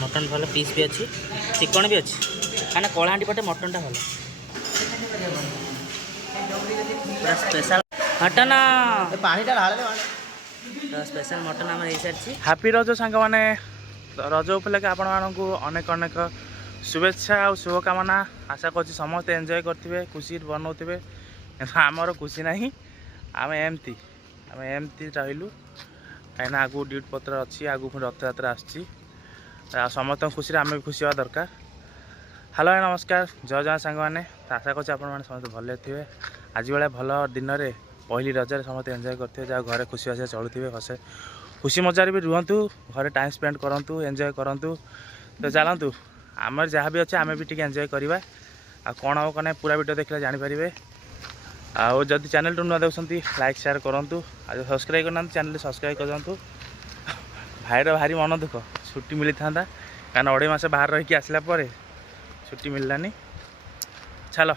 Mutton भल piece भी अच्छी चिकन भी अच्छी कहना कलाहांडी पटे मटन टा भल पूरा स्पेशल मटन स्पेशल मटन आम हो सारी। हैप्पी रज सांग मैंने रज उपलक्षे आपण मानक अनेक अनेक शुभेच्छा और शुभकामना आशा कर समस्त एंजॉय करेंगे खुशी बनाऊे आमर खुशी ना आम एमती रही कहीं आगू ड्यूटी पत्र अच्छी आगू फिर रथ यात्रा आसी समस्त खुशी आम भी खुशी हवा दरकार। हेलो नमस्कार जय जय सांग मैंने आशा कर समस्त भले थे आज भाई भल दिन में पहली रजरे समस्त एंजॉय करते जहाँ घरे खुशी आसा चलुवे हसे खुशी मजार भी रुहतु घरे टाइम स्पेंड करूँ एंजॉय करूँ तो चलतु आमर जहाँ भी अच्छे आम भी टी एंजॉय करवा आ कौन हम कौन पूरा वीडियो देखले जानीपारे आउ जदि चैनल टू नुआ देखते लाइक शेयर करूँ आज सब्सक्राइब करना चैनल सब्सक्राइब कर दिंतु भाईर भारी मन दुख छुट्टी मिली था कारण 2.5 मास बाहर रही आसला छुट्टी मिललानी चलो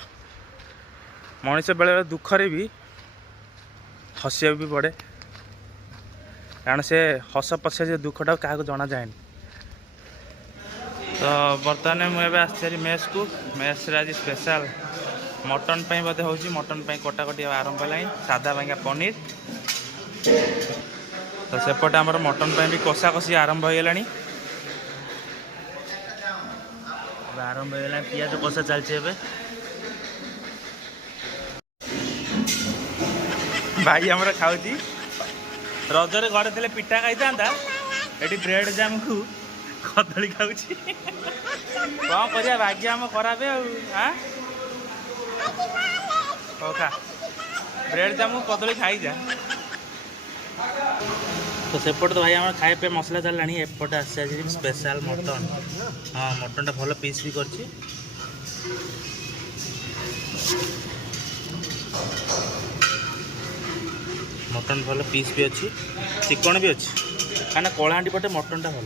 मनीष बेले दुखरे भी हसिया भी पड़े कारण से हस पछे से दुखटा क्या जना जाए। तो बर्तमान मुझे आसरी मेस को मेस आज स्पेशल मटन बोधे हूँ मटन कटाकटी आरंभ है सादा पाइका पनीर तो सेपटे आमर मटन भी कषा कषी आरंभ हो गला आरंभ हो पियाज कषा चलती भाई आमर खाऊँ रजरे घरे थे पिठा खाई था ये ब्रेड जाम को कदली खाऊँ कौन कर भाग्य आम खराब खा ब्रेड जाम कदली खाई जा। तो सेपट तो भाई आम खाए पे मसला चलानी एपटे आस स्पेशल मटन हाँ मटन टा भल पीस भी कर मटन भल पीस भी अच्छी चिकन भी अच्छी कहना कलाहांडी पटे मटन टा भल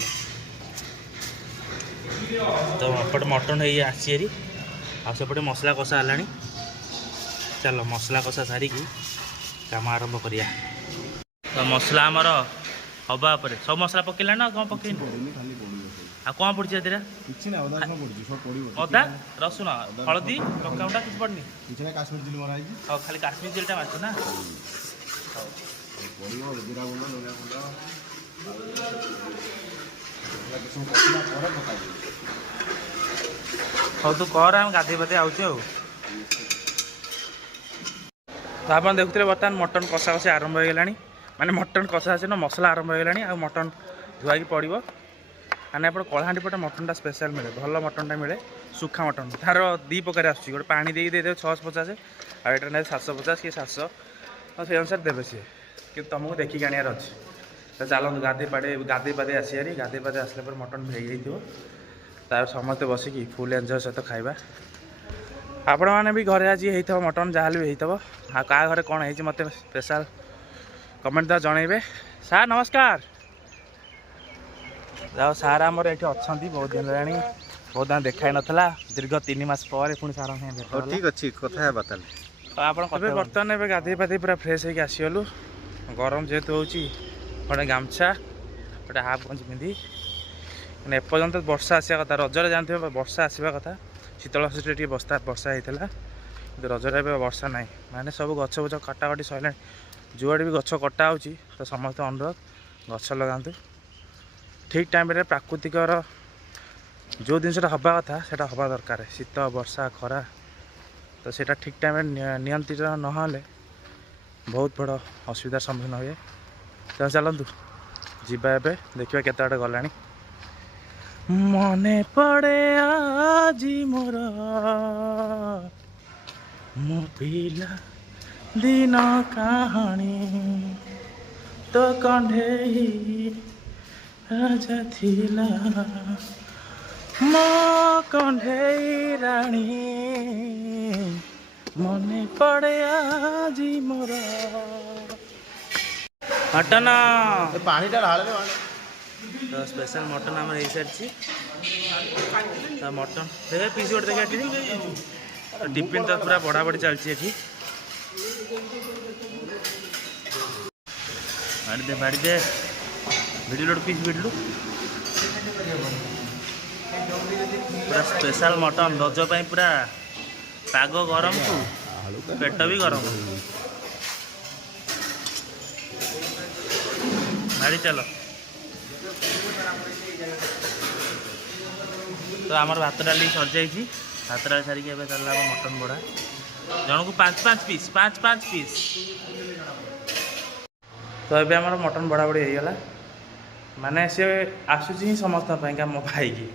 तो एपटे मटन है आसी आसपटे मसला कषा है चलो मसला कषा सारिकी काम आरंभ करिया। तो मसला आमर हवा पर सब मसला पकेला ना कौन पके आ कौन पड़ी अदा रसुण हलदी लंका किसी पड़नी खाली काश्मीर चिल्लीटा मारछ ना हाँ तू कर आम गाधे पाधे आउचे तो आप देखुते बर्तमान मटन कषा कषी आरंभ हो गला माने मटन कषा से मसला आरंभ हो गला आ मटन धुआकी पड़ो मैंने आप कलाहांडी पटे मटनटा स्पेशल मिले भल मटनटा मिले सुखा मटन तार 2 प्रकार आस गोटे पानी दे 650 आटा ना 750 कि 700 तो से अनुसार देवे सी कि तुमको देखिक आनार अच्छे तो चलते गाधे पाधे आसी गाधे पाधे आसला मटन भी हो तार समस्ते बसिकी फुल एंजय सहित खाଇବା आपण मैंने भी घरे आज हो मटन जहाँ भी हो क्या घरे कौन है मत स्पेशल कमेंट द्वारा जनइबे। सार नमस्कार जाओ सार आमर ये अच्छा बहुत दिन है बहुत दिन देखा नाला दीर्घ 3 मास पर पुणी सार ठीक अच्छी कथा आप बर्तमान गाधे पाधे पूरा फ्रेश होगी आसीगलु गरम जेहेतु हो गोटे गामछा गोटे हाफ गंजी पिंधि एपर्तंत वर्षा आसा कथा रजरे जानते वर्षा आसवा कथा शीतल षष्ठी वर्षा होता कि रजरे वर्षा ना माने सब गछ बुछ कटाकटी सरला जुआड़े भी गछ कटा हो तो समस्त अनुरोध गछ लगातु ठीक टाइम प्राकृतिक जो जिनसा हवा कथा से हवा दरकार शीत वर्षा खरा तो सेटा ठीक टाइम नियंत्रित नहले बहुत बड़ असुविधार सम्मुखीन हुए तो चलतु जीवा एबे देखिए केते बाटे गलानी मने पड़े आज मोर मो पिला दिन कहानी तो कंढे राजा थिला मो कंढे रानी मने पड़े आज मोर मटन पानी तो स्पेशल मटन आम हो सारी तो मटन देखे पीस गोटे देखा तो टिफिन तो पूरा बढ़ा बढ़ी चलती बाड़ी दे भिडिलु पीस भिडिलु पूरा स्पेशल मटन रज ପାଇଁ पूरा पाग गरम को पेट भी गरम भाड़ी चलो तो आमर भात डाली सर जाइए भात डाली सारिक चलला मटन बड़ा जन को 5-5 पीस तो ये आम मटन बड़ा बड़ी होगला माने सी आसूची ही समस्त मो भाई की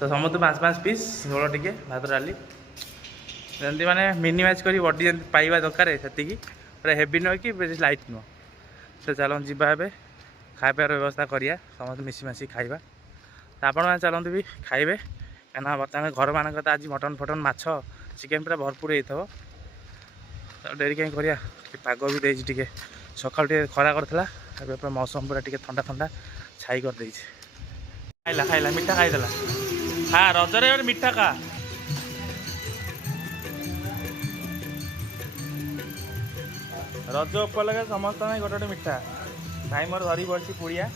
तो समस्त 5-5 पीस झोल टिके भात डाली जमी मैंने मिनिमाइज कर बडी पाइबा दरकार से पूरा हेवी नुह कि लाइट नुह तो चलो जीवा ए खाइबार व्यवस्था करिया समस्त मिशीमाशी खाइबा तो आपण मैंने चलते भी खाइबे क्या बर्तमान घर मानक तो आज मटन फटन माछ चिकेन पूरा भरपूर होता तो डेरी कहीं करिया पाग भी देती टे सकाल खरा करता पूरा मौसम पूरा टे ठंडा ठंडा छाई कर देछि खाइला खाइला मिठा खाईदेला हाँ रजरे मिठा खा रज उपलक्षे समस्त गोटे गोटे मिठा भाई मोर धरी बढ़ी पुड़िया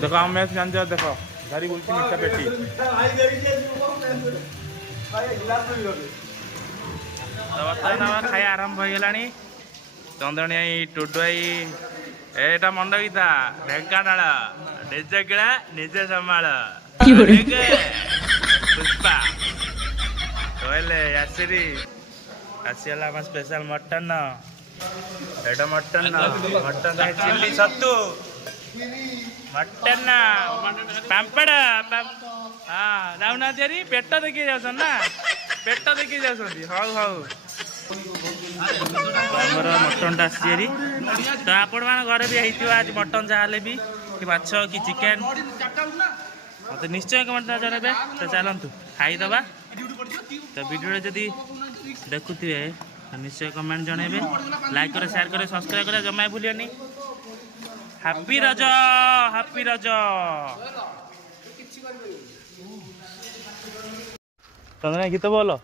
देख आम जान देख धरी बुलती मिठा पेटी खाई आरंभ हो गला चंद्रणी टुडुआई एटा मंड गीता ढेंकानाल निज किड़ा निजे संभाल पुष्पा कहले आसरी आसीगला स्पेशल मटन एटा मटन मटन चिल्ली सत्तू मटन पापड़ हाँ जाऊना पेट देखी जाऊन ना पेट देखी जाऊँ हौ हौ मटन आसी तो आपण मान घर भी होती आज मटन जहाँ भी कि माछ कि चिकेन मत निश्चय कमेंट जन तो चलतु खाईदबा तो वीडियो जदि देखुए निश्चय कमेंट जनइबे लाइक करे शेयर करे सब्सक्राइब करे जमा भूलियनी हैप्पी रज हैप्पी रज चंद्रना गीत बोलो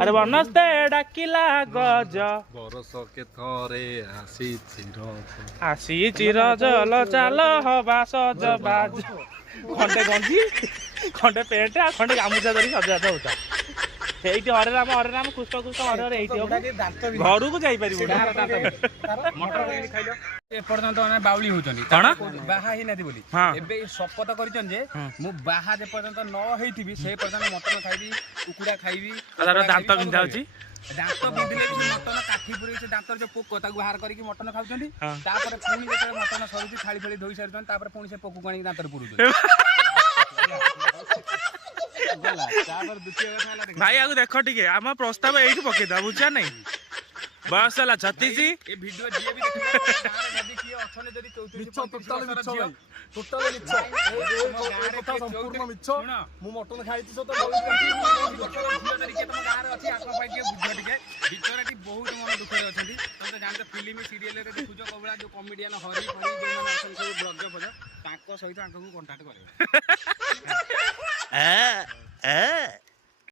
अरे बनस्ते डाकिला गज बरस के थरे आसी रज लो चाल हवा सज बाज खंडे गंजी खंडे पेंट आ खंडे गामुछा धरी सजाता होता এইটি হরে রাম কুষ্ট কুষ্ট হরে হরে এইটি ঘরକୁ ଯାଇପାରିବୁ এপর্যন্ত মানে বাউলি হউছন্তি কোন বাহা হি নাতি বলি এবে শপথ করিছন যে মু বাহা যে পর্যন্ত ন হেইতিবি সেই পর্যন্ত মটন খাইবি কুকুড়া খাইবি তার দাঁত বিন্ধা হচ্ছে দাঁত বিন্ধিলে ବି ମଟନ କାଠି ପୁରେଇ ସେ ଦାନ୍ତର ଯୋଉ ପୋକ ତାକୁ ବାହାର କରିକି ମଟନ ଖାଉଛନ୍ତି ତାପରେ ପୁଣି ଯେତେବେଳେ ମଟନ ସରୁଛି ଥାଳି ଫାଳି ଧୋଇ ସାରିଛନ୍ତି ତାପରେ ପୁଣି ସେ ପୋକକୁ ଆଣିକି ଦାନ୍ତର ପୁରୁଛନ୍ତି भाई आगु देख टिके आम प्रस्ताव यही पकेदा बुझा नहीं बस है 36 ए वीडियो जे भी देखबो जदी किए अछने जदी 34 टोटल मिछ ए कथा संपूर्ण मिछ मु मटन खाइती सो तो बहुत तरीके तुम गार अछि आत्मा पाई के बुझ टिके बिचराटी बहुत मन दुख रे अछंती तुम तो जानते फिल्म सीरियल रे देखुजो कबला जो कॉमेडियन हरी फरी जो मन अछन सब ब्लॉग फज ताको सहित आंको को कांटेक्ट करे